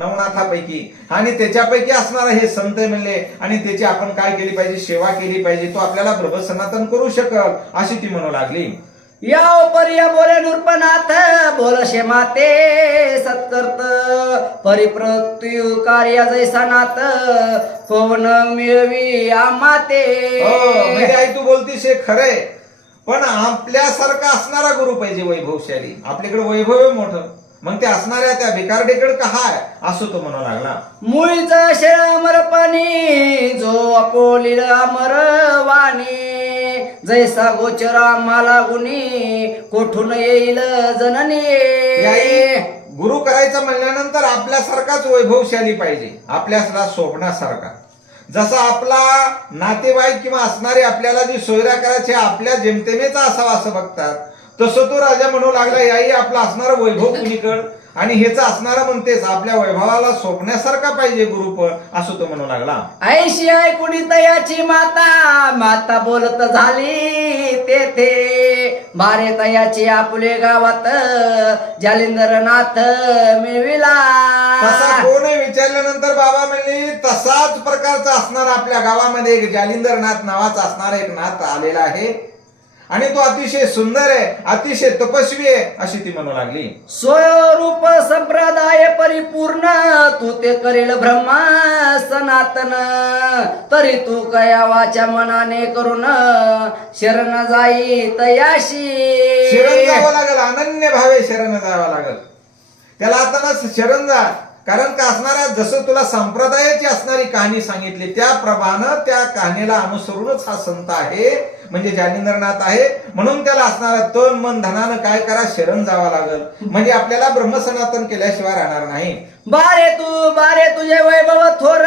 नवनाथापैकी आणि त्याच्यापैकी असणारा हे संत म्हणले आणि त्याची आपण काय केली पाहिजे, सेवा केली पाहिजे, तो आपल्याला प्रभ सनातन करू शकल अशी ती म्हणू लागली. याव पर्य बोले नृपनाथ बोलशे माते सत्कर्त परिप्रत्यू कार्य जैसा नाथ कोण मिळवी आमाते. म्हणजे आई तू बोलतीस हे खरंय, पण आपल्यासारखा असणारा गुरु पाहिजे वैभवशाली. आपल्याकडे वैभव आहे मोठं, मग ते असणाऱ्या त्या भिकारडेकडे का हाय असं तो म्हणू लागला. मुळीच अमरपणी जो अपोलिल अमर वाणी जैसा गोचरा मला गुणी कोठून येईल जननी. गुरु करायचं म्हणल्यानंतर आपल्यासारखाच वैभवशाली पाहिजे, आपल्याला शोभण्यासारखा. जसा आपला नातेवाईक किंवा असणारे आपल्याला जी सोयऱ्या करायची आपल्या जेमतेमेचा असावा असं बघतात, तसं तो राजा म्हणू लागला याई आपला असणारा वैभव कुणीकड आणि हेचा असणारा म्हणतेस आपल्या वैभवाला सोपण्यासारखा पाहिजे गुरुपण असं तो म्हणू लागला. ऐशी ऐकुणी तयाची माता माता बोलत झाली तेथे भारे तयाची आपुले गावात जालिंदरनाथ मिळविला. तसा कोण विचारल्यानंतर बाबा म्हणले तसाच प्रकारचा असणार आपल्या गावामध्ये एक जालिंदरनाथ नावाचा असणारा एक नाथ आलेला आहे आणि तो अतिशय सुंदर आहे, अतिशय तपस्वी आहे अशी ती म्हणू लागली. स्वरूप संप्रदाय परिपूर्ण तू ते करेल ब्रह्मा सनातन तरी तू कयावाच्या मनाने करून शरण जाई तयाशी. शरण जावं लागल, अनन्य भावे शरण जावं लागल त्याला. आता ना शरण जा, कारण का असणाऱ्या जसं तुला संप्रदायाची असणारी कहाणी सांगितली त्याप्रमाणे त्या कहाणीला अनुसरूनच हा संत आहे म्हणजे जालिंदरनाथ आहे, म्हणून त्याला असणारा तन मन धनानं काय करा शरण जावं लागल, म्हणजे आपल्याला ब्रह्मसनातन केल्याशिवाय राहणार नाही. बारे तुझे वैभव थोर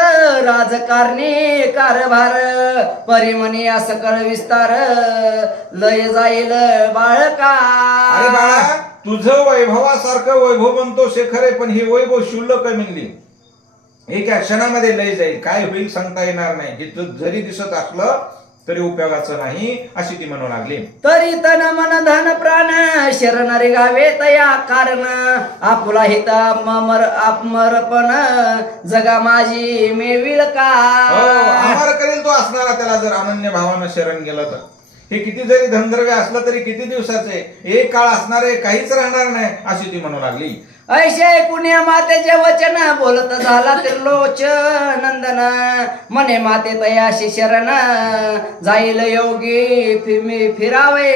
राजकारणी कारभार परिमणी सकळ विस्तार लय जाईल बाळका. अरे बाळा तुझं वैभवासारखं वैभव म्हणतो शेखर आहे, पण हे वैभव शुल्लक आहे म्हणली, एका क्षणामध्ये लय जाईल, काय होईल सांगता येणार नाही. हे जरी दिसत असलं तरी उपयोगाचं नाही अशी ती म्हणू लागली. तरी तन मन धन प्राण शरण रे गावे तया कारण आपुला हित आत्मरपण जगा माझी मिळविल का. अमर करेल तो असणारा त्याला जर अनन्य भावानं शरण गेलं तर. हे किती जरी धनद्रव्य असलं तरी किती दिवसाचे, एक काळ असणारे काहीच राहणार नाही अशी ती म्हणू लागली. ऐशे पुण्या मातेचे वचन बोलत झाला त्रिलोचन नंदन मने माते तयाशी शरण जाईल योगी फिरावे.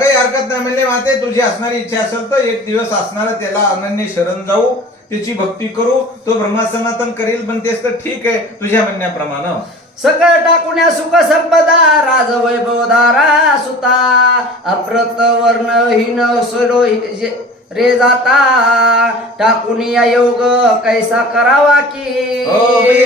काही हरकत नाही म्हणले माते तुझी असणारी इच्छा असेल तर एक दिवस असणार त्याला अनन्य शरण जाऊ, त्याची भक्ती करू, तो ब्रह्मसनातन करील म्हणतेस तर ठीक आहे तुझ्या म्हणण्याप्रमाणे. सकळ टाकुण्या सुख संपदा राजवैभव दारा सुता अप्रत वर्णहीन सोडो रे जाता टाकुनिया योग कैसा करावा की.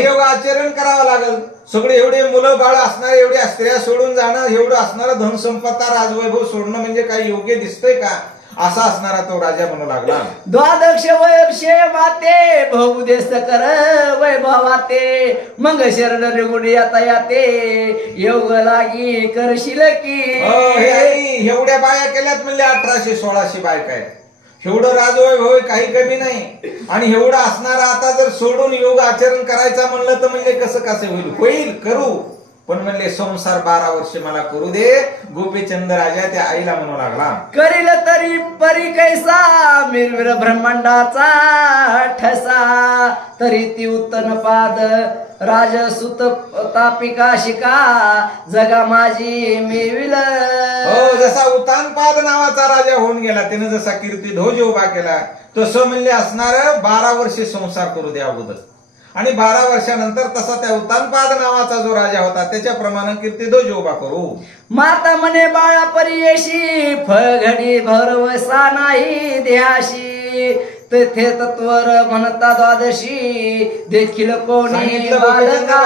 योग आचरण करावं लागल. सगळे एवढे मुलं बाळ असणारे एवढ्या स्त्रिया सोडून जाणं, एवढं असणारं धनसंपदा राजवैभव सोडणं म्हणजे काही योग्य दिसतंय का असा असणारा तो राजा म्हणू लागला. द्वादश वर्षे वाते बहुदेश कर वैभवाते मग शरण निगुणी आता याते योग लागी करशील की. एवढ्या बाया केल्यात म्हणले 1800-1600 बायका आहेत. एवढं राजवैभव काही कमी नाही आणि एवढं असणारा आता जर सोडून योग आचरण करायचा म्हणलं तर म्हणजे कसं होईल करू, पण म्हणले संसार 12 वर्ष मला करू दे. गोपीचंद राजा त्या आईला म्हणू लागला. करील तरी परी कैसा मिरविर ब्रह्मांडाचा ठसा तरी ती उत्तन पाद राजसुत तापिका शिका जगा माझी मिळविल. जसा उतानपाद नावाचा राजा होऊन गेला, त्याने जसा कीर्ती ध्वज उभा केला तसं म्हणले असणार 12 वर्षे संसार करू दे अगोदर आणि 12 वर्षानंतर तसा त्या उतानपाद नावाचा जो राजा होता त्याच्याप्रमाणे कीर्तिध्वज उभा करू. माता म्हणे बाळा परियशी फळघडी भरवसा नाही देहाशी तेथे तत्वर म्हणता द्वादशी देखील कोणी बालका.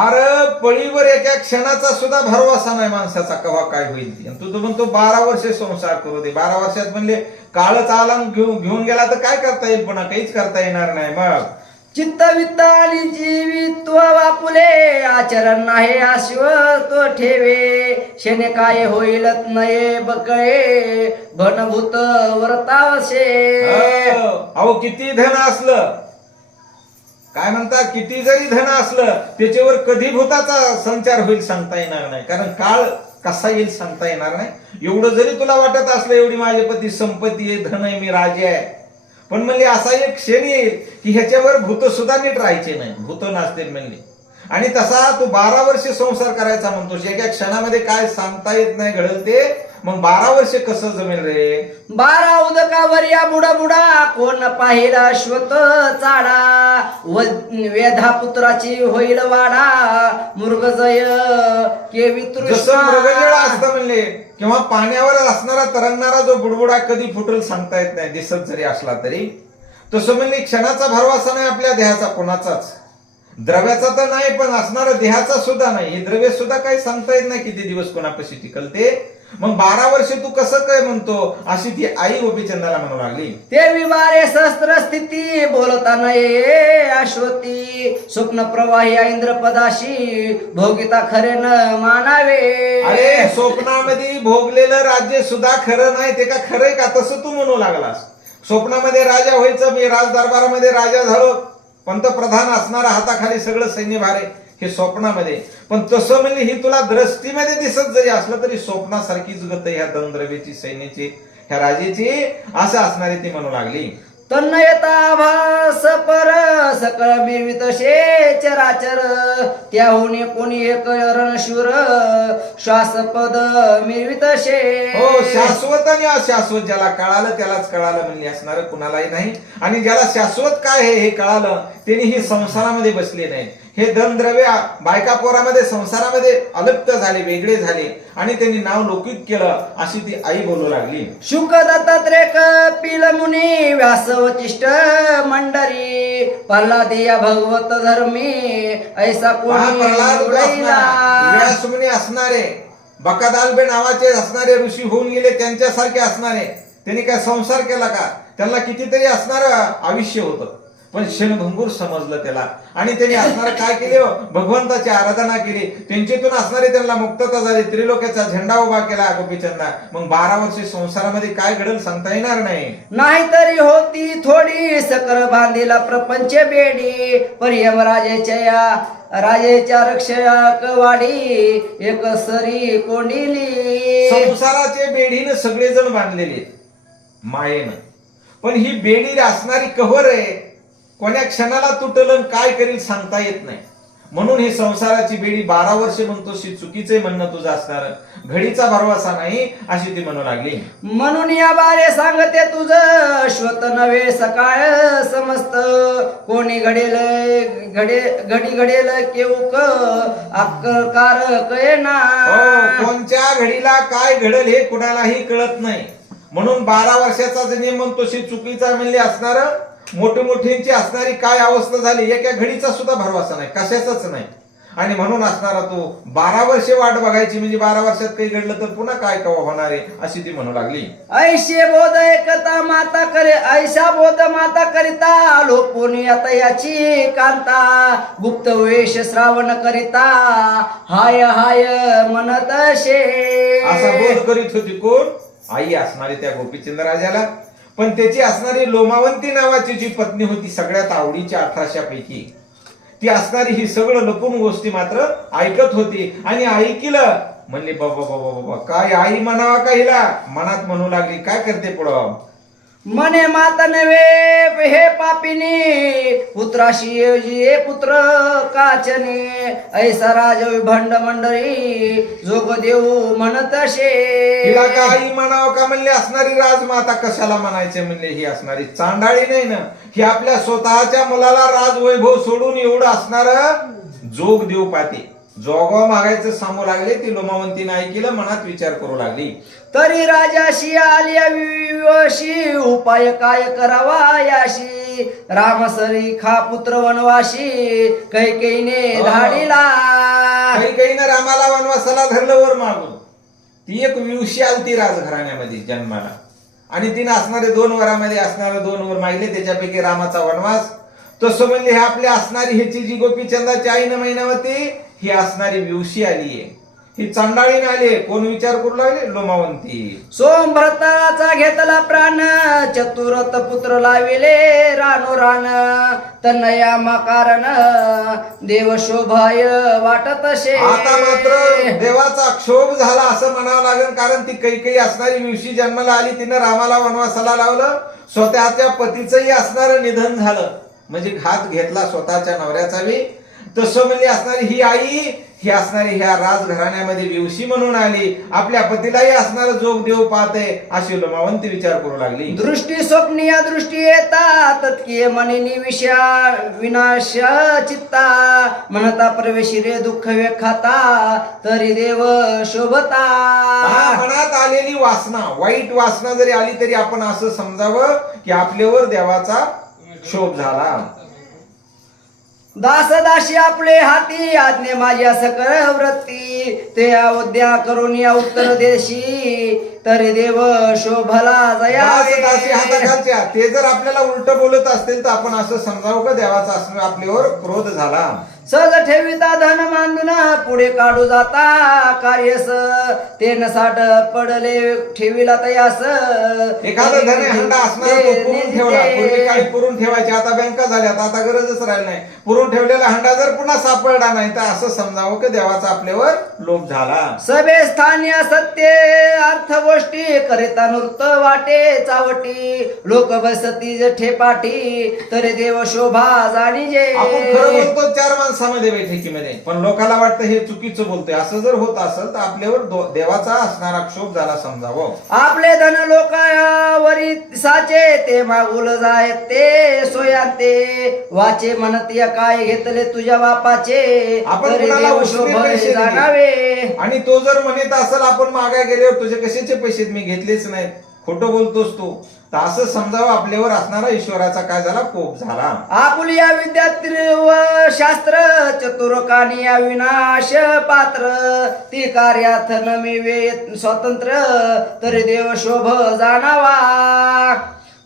अरे पळीवर एका क्षणाचा सुद्धा भरवसा नाही माणसाचा कवा काय होईल. तू म्हणतो 12 वर्षे संसार करू दे. 12 वर्षात म्हणले काळच आला घेऊन गेला तर काय करता येईल, पुन्हा काहीच करता येणार नाही. मग चित्तवित्त आणि जीवित्व वापुले आचरण नाही आश्वत ठेवे शने काय होईल नये बकळे भनभूत वर्तावशे. अहो किती धन असलं काय म्हणतात, किती जरी धन असलं त्याच्यावर कधी भूताचा संचार होईल सांगता येणार नाही, कारण काळ कसा येईल सांगता येणार नाही. एवढं जरी तुला वाटत असलं एवढी माझ्यापती संपत्ती आहे, धन आहे, मी राजे आहे, पण म्हणले असा एक क्षण येईल की ह्याच्यावर भूत सुद्धा नीट राहायचे नाही, भूत नसतील म्हणले. आणि तसा तू 12 वर्ष संसार करायचा म्हणतोस, एका क्षणामध्ये काय सांगता येत नाही घडल ते, मग 12 वर्ष कसं जमेल रे? 12 उदकावर या बुडा बुडा, कोण पाहिला श्वत चाडा, वेधा पुत्राची होईल वाडा, मृगजय केवी जसं तृष्णा. मृगजळ असतं म्हणले, किंवा पाण्यावर असणारा तरंगणारा जो बुडबुडा कधी फुटेल सांगता येत नाही, दिसत जरी असला तरी, तसं म्हणले क्षणाचा भरवसा नाही आपल्या देहाचा कोणाचाच, द्रव्याचा तर नाही पण असणारा देहाचा सुद्धा नाही. हे द्रव्य सुद्धा काही सांगता येत नाही किती दिवस कोणापाशी टिकल ते. मग 12 वर्ष तू कसं काय म्हणतो, अशी ती आई गोपीचंदाला म्हणू लागली. ते विवारे सहस्त्र स्थिती, बोलताना ये अश्वती, स्वप्न प्रवाही इंद्रपदाशी, भोगिता खरे न मानावे. अरे स्वप्नामध्ये भोगलेलं राज्य सुद्धा खरं नाही, ते का खरंय का तसं तू म्हणू लागलास. स्वप्नामध्ये राजा व्हायचं, मी राज दरबारामध्ये राजा झालो, पंतप्रधान असणारा, हाताखाली सगळं सैन्य भारे, हे स्वप्नामध्ये. पण तसं म्हणजे ही तुला दृष्टीमध्ये दिसत जरी असलं तरी स्वप्नासारखीच गत ह्या धनद्रव्याची, सैन्याची, ह्या राजेची असं असणारी ती म्हणू लागली. तन्नयता भास पर सकळ मिळवित चराचर, त्याहून कोणी एक रणशूर, श्वासपद मिळवित शे. हो, शाश्वत आणि अशाश्वत ज्याला कळालं त्यालाच कळालं म्हणले, असणार कुणालाही नाही. आणि ज्याला शाश्वत काय आहे हे कळालं त्यांनी ही संसारामध्ये बसले नाही. हे धनद्रव्य बायका पोरामध्ये संसारामध्ये अलप्त झाले, वेगळे झाले, आणि त्यांनी नाव लौकिक केलं, अशी ती आई बोलू लागली. शुक दत्तात्रेय कपिल मुनी, व्यास वचिष्ठ मंडरी, प्रल्हादिया भगवत धर्मी, ऐसा कोणी उडैला. व्यासमुनी असणारे, बकादालबे नावाचे असणारे ऋषी होऊन गेले, त्यांच्यासारखे असणारे, त्यांनी काय संसार केला का? त्यांना कितीतरी असणार आयुष्य होतं, पण क्षणभंगूर समजलं त्याला, आणि त्यांनी असणारे काय केले, भगवंताची आराधना केली, त्यांच्यातून असणारे त्यांना मुक्तता झाली, त्रिलोक्याचा झेंडा उभा केला गोपीचंदा. मग 12 वर्ष संसारामध्ये काय घडल सांगता येणार नाही. नाहीतरी होती थोडी सकर बांधीला प्रपंच बेडी, पर राजेच्या रक्षक वाडी, एक सरी कोंडिली. संसाराचे बेडीनं सगळेजण बांधलेले मायेनं, पण ही बेडी असणारी कव्हर आहे, कोण्या क्षणाला तुटलं काय करील सांगता येत नाही. म्हणून ही संसाराची बेडी 12 वर्ष म्हणतोस, चुकीचे म्हणणं तुझं असणार, घडीचा भरवसा नाही, अशी ती म्हणू लागली. म्हणून या बारे सांगते तुझं, श्वत नव्हे सकाळ समस्त, कोणी घडी घडेल केऊक, अक्कलकार कळेना. हो, कोणत्या घडीला काय घडल हे कुणालाही कळत नाही. म्हणून 12 वर्षाचा नियम म्हणतोस चुकीचा म्हणले असणार. मोठी मोठींची असणारी काय अवस्था झाली, एका घडीचा सुद्धा भरवसा नाही, कशाचाच नाही. आणि म्हणून असणारा तो 12 वर्षे वाट बघायची, म्हणजे 12 वर्षात काही घडलं तर पुन्हा काय कवा होणार आहे, अशी ती म्हणू लागली. ऐशे बोध एकता माता करे, ऐशा बोध माता करिता, लोपोनी आता याची कांता, गुप्त वेश श्रावण करिता, हाय हाय म्हणत शे. असा बोध करीत होती कोण? आई असणारी त्या गोपीचंद राजाला. पण त्याची असणारी लोमावंती नावाची जी पत्नी होती, सगळ्यात आवडीच्या 1800 पैकी ती असणारी, ही सगळं लपून गोष्टी मात्र ऐकत होती. आणि ऐकलं म्हणले, बाबा बाबा बाबा काय आई म्हणावा का हिला, मनात म्हणू लागली, काय करते पुढं. मने माता नव्हे हे पापिनी, पुत्राशी ये पुत्र काचने, ऐसा राज भंड मंडळी, जोग देऊ म्हणत शे. हिला का आई म्हणावं का म्हणले, असणारी राजमाता कशाला म्हणायचे म्हणले, ही असणारी चांडाळी नाही ना, ही आपल्या स्वतःच्या मुलाला राजवैभव सोडून एवढं असणार जोग देऊ पाहते. जोगाव मागायचं सांगू लागले, ती लोमावंतीने ऐकलं, मनात विचार करू लागली. तरी राजाशी आलिया विवशी, उपाय काय करावा याशी, रामसरी खा पुत्र वनवाशी, कैकेयीने धाडीला. कैकेयीने रामाला वनवासाला धरलं वर मागून. ती एक विवशी आलती राजघराण्यामध्ये जन्माला, आणि तिने असणारे 2 वरामध्ये असणारे 2 वर मागले, त्याच्यापैकी रामाचा वनवास. तसं म्हणजे हे आपल्या असणारी ह्याची जी गोपीचंदाची आई न महिनावती, ही असणारी विवशी आली आहे. ही चांडाळीने आली. कोण विचार करू लागले? लोमावंती. सोमभ्रताचा घेतला प्राण, चतुरत पुत्र लाविले रानो रान. तनया कारण देव शोभाय वाटत शे. आता मात्र देवाचा क्षोभ झाला असं म्हणावं लागेल, कारण ती कैकेयी असणारी विवशी जन्माला आली. तिनं रामाला वनवासाला लावलं. स्वतःच्या पतीचंही असणारं निधन झालं, म्हणजे घात घेतला स्वतःच्या नवऱ्याचा बी. तसं म्हणजे असणारी ही आई, ही असणारी ह्या राजघराण्यामध्ये विवशी म्हणून आली. आपल्या पतीलाही असणारं जोग देव पाहते अशी लोमावंती विचार करू लागली. दृष्टी स्वप्नी या दृष्टी येतात, तत्कीय मनिनी विनाश चित्ता. म्हणता प्रवेशी रे दुःख वेखाता, तरी देव शोभता. मनात आलेली वासना, वाईट वासना जरी आली तरी आपण असं समजावं की आपल्यावर देवाचा क्षोभ झाला. दास दासी आपले हाती, आज्ञे माझ्या सकळ वृत्ती. ते अवद्या करून या उत्तर देशी, तरी देव शोभला जया. दास दासी हाताखालच्या ते जर आपल्याला उलट बोलत असतील तर आपण असं समजावं का देवाचा असणं आपल्यावर क्रोध झाला. सहज ठेविता धन मांडून, पुढे काढू जाता कार्यस. ते नसाट पडले ठेविला तयास. एखादा धने हंडा असणार तो पुरून ठेवला. पूर्वी काळी पुरून ठेवायचे, आता बँका झाल्यात, आता गरजच राहिली नाही. पुरून ठेवलेला हंडा जर पुन्हा सापडला नाही तर असं समजावं की देवाचा आपल्यावर लोभ झाला. सभे स्थानीय सत्य अर्थ गोष्टी, करिता नृत्य वाटे चावटी. लोक बसती जठे पाठी, तरी देव शोभा जाणीजे. आपण खरं बोलतो चार माणसामध्ये बैठकीमध्ये, पण लोकांना वाटतं हे चुकीचं बोलतोय. असं जर होत असेल तर आपल्यावर देवाचा असणारा क्षोभ झाला समजावं. आपले धन लोकावरी साचे, ते मागुल जाय ते सोयांते. वाचे म्हणत या काय घेतले तुझ्या बापाचे, आपण तरी कुणाला देव उसने शोभा पैसे जाणावे. दिले आणि तो जर म्हणत असेल आपण मागाय गेल्यावर तुझे कशाचे पैसे मी घेतलेच नाहीत, खोटं बोलतोस तू, तर असं समजावं आपल्यावर असणारा ईश्वराचा काय झाला कोप झाला. आपुलिया विद्यार्थी व शास्त्र, चतुरकानिया विनाश पात्र. ती कार्याथ नमी स्वतंत्र, तरी देव शोभ जाणावा.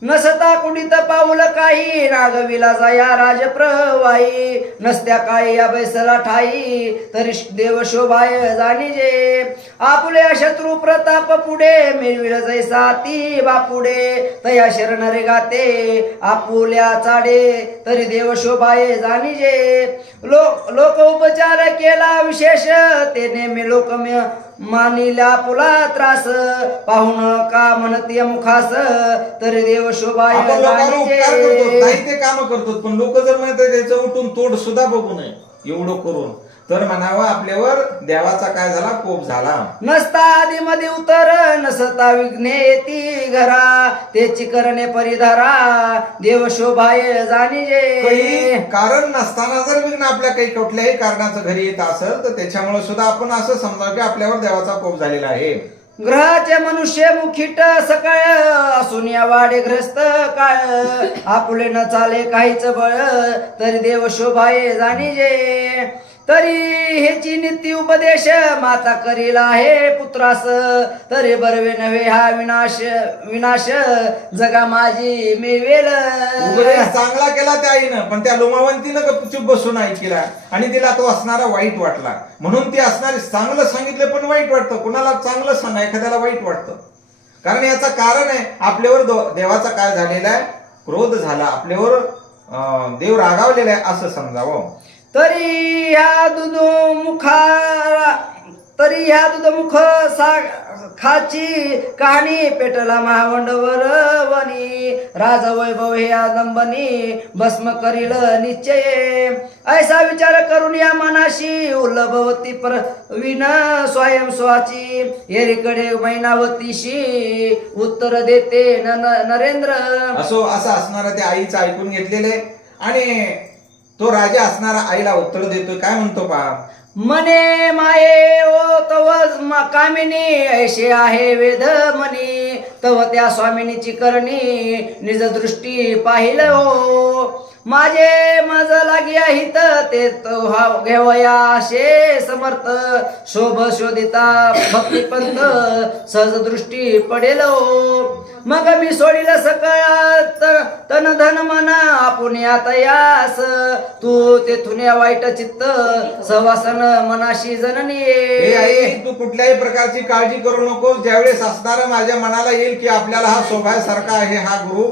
नसता कुठीत पाऊल काही, रागविला जाया राजप्रवाही. नसत्या काही या बैसला ठाई, तरी देव शोभाय जाणीजे. आपुल्या शत्रू प्रताप पुढे, मिरविल जैसा ती बापुडे. तया शरण रे गाते आपुल्या चाडे, तरी देव शोभाय जाणीजे. लोक उपचार केला विशेष, ते नेहमी लोक मानिल्या पुला त्रास. पाहून का म्हणते मुखास, तरी देव शोभाय आपण लोकांना उपकार करतो, जाणीजे. नाही ते काम करतो, पण लोक जर म्हणतात त्याचं उठून तोड सुद्धा बघू नये एवढं करून, तर म्हणावं आपल्यावर देवाचा काय झाला कोप झाला. नसता आधी मध्ये उतर, नसता विघ्ने ती घरा. त्याची करणे परिधारा, देव शोभाय जाणीजे. काही कारण नसताना जर विघ्न आपल्या काही कुठल्याही कारणाचं घरी येत असेल तर त्याच्यामुळे सुद्धा आपण असं समजावं की आपल्यावर देवाचा कोप झालेला आहे. ग्रहाचे मनुष्य मुखीट सकाळ, असून या वाडे ग्रस्त काळ. आपुले न चाले काहीच बळ, तरी देव शोभाय जाणीजे. तरी हेची नित्य उपदेश, माता करील आहे पुत्रास. तरी बरवे नव्हे हा विनाश, जगा माझी मिळवेल. उपदेश चांगला केला त्या आईनं, पण त्या लोमावंतीनं गपचूप बसून ऐकला आणि तिला तो असणारा वाईट वाटला. म्हणून ती असणारी चांगलं सांगितलं पण वाईट वाटतं. कुणाला चांगलं सांगा, एखाद्याला वाईट वाटतं. कारण याचं कारण आहे आपल्यावर देवाचा काय झालेला आहे क्रोध झाला, आपल्यावर देव रागावलेला आहे असं समजावं. तरी ह्या दुधमुख खाची कहाणी, पेटला महावंडवर वनी. राजवैभव हे आदंबनी, भस्म करील निश्चय. ऐसा विचार करून या मनाशी, उल्लभवती प्रवीण स्वयं स्वाची. एरीकडे मैनावतीशी, उत्तर देते नरेंद्र. असं असणारा त्या आईचं ऐकून घेतलेलं आहे आणि तो राजा असणारा आईला उत्तर देतोय. काय म्हणतो पहा, मने माये ओ तव कामिनी, ऐशे आहे वेद मनी. तव त्या स्वामिनीची करणी, निज दृष्टी पाहिलं हो. माझे मज लागी हित ते तो घेवया शे समर्थ शोभ शोधिता भक्ती पंथ सहज दृष्टी पडेल मग मी सोडिल सकळ तन धन मन आपण आता यास तू तेथून या वाईट चित्त सहवासन मनाशी जननी हे आई, तू कुठल्याही प्रकारची काळजी करू नको. ज्यावेळेस असणारं माझ्या मनाला येईल की आपल्याला हा शोभायासारखा आहे हा गुरु,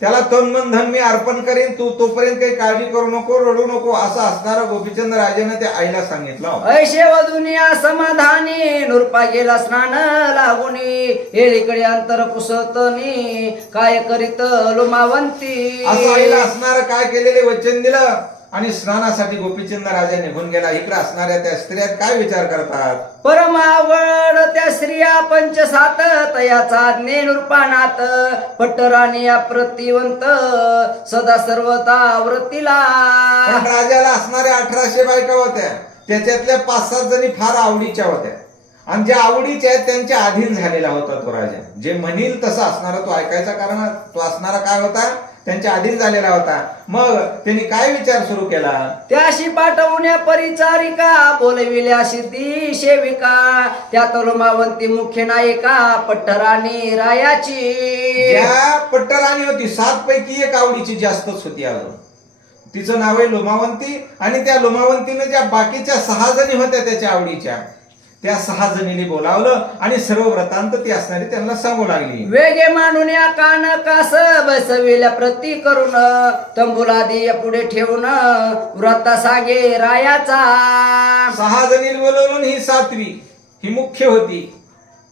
त्याला तन मन धन मी अर्पण करेन. तू तोपर्यंत काही काळजी करू नको, रडू नको, असं असणारं गोपीचंद राजाने त्या आईला सांगितलं. ऐशे व दुनिया समाधानी नुरपा गेला स्नान लागुनी एळीकडे अंतर पुसतनी काय करीत लोमावंती. असं आईला असणारं काय केलेले वचन दिलं आणि स्नानासाठी गोपीचंद राजा निघून गेला. इकडे असणाऱ्या त्या स्त्रिया काय विचार करतात? परमावड त्या स्त्रिया पंचसात तयाचा ज्ञानरूपानात पट्टराणी प्रतिवंत सदा सर्वता व्रतीला. पण राजाला असणाऱ्या 1800 बायका होत्या, त्याच्यातल्या 5-7 जणी फार आवडीच्या होत्या आणि ज्या आवडीच्या आहेत त्यांच्या अधीन झालेला होता तो राजा. जे म्हणील तसं असणारा तो ऐकायचा, कारण तो असणारा काय होता, त्यांच्या अधीन झालेला होता. मग त्यांनी काय विचार सुरू केला? त्याशी पाठवण्या परिचारिका बोलविल्या सिद्धी सेविका त्यात लोमावंती मुख्य नायिका पट्टराणी रायाची. ज्या पट्टराणी होती 7 पैकी 1 आवडीची जास्तच होती. अजून तिचं नाव आहे लोमावंती आणि त्या लोमावंतीनं ज्या बाकीच्या 6 जणी होत्या त्याच्या आवडीच्या, त्या 6 जणींनी बोलावलं आणि सर्व व्रतांत ती असणारी त्यांना सांगू लागली. वेगे मांडून या कान कास बसविल्या प्रती करून तंबुलादी पुढे ठेवून व्रता सागे रायाचा. 6 जणी बोलवून ही 7वी ही मुख्य होती.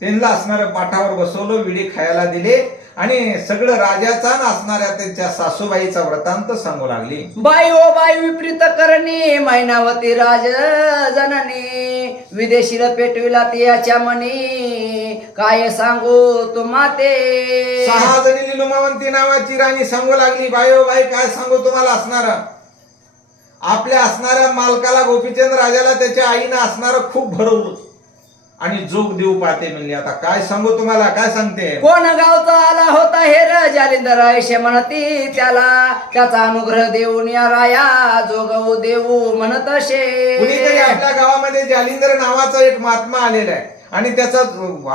त्यांना असणाऱ्या पाठावर बसवलं, विडी खायला दिले आणि सगळं राजाचा असणाऱ्या त्यांच्या सासूबाईचा व्रतांत सांगू लागली. बाई ओ बाई विपरीत करणी मैनावती राज जननी विदेशीला पेटविला तियाच्या मनी काय सांगू तुम्हा ते. 6 जणी लोमावंती नावाची राणी सांगू लागली, बाई ओ बाई काय सांगू तुम्हाला असणारा. आपल्या असणाऱ्या मालकाला गोपीचंद राजाला त्याच्या आईनं असणारं खूप भरवलं आणि जोग देऊ पाहते म्हणली. आता काय सांगू तुम्हाला, काय सांगते. कोण गावचा आला होता हेर जालिंदर ऐशे म्हणती त्याला त्याचा अनुग्रह देऊन या राया जोगवू देऊ म्हणत असे. कुणीतरी आपल्या गावामध्ये जालिंदर नावाचा एक महात्मा आलेला आहे आणि त्याचा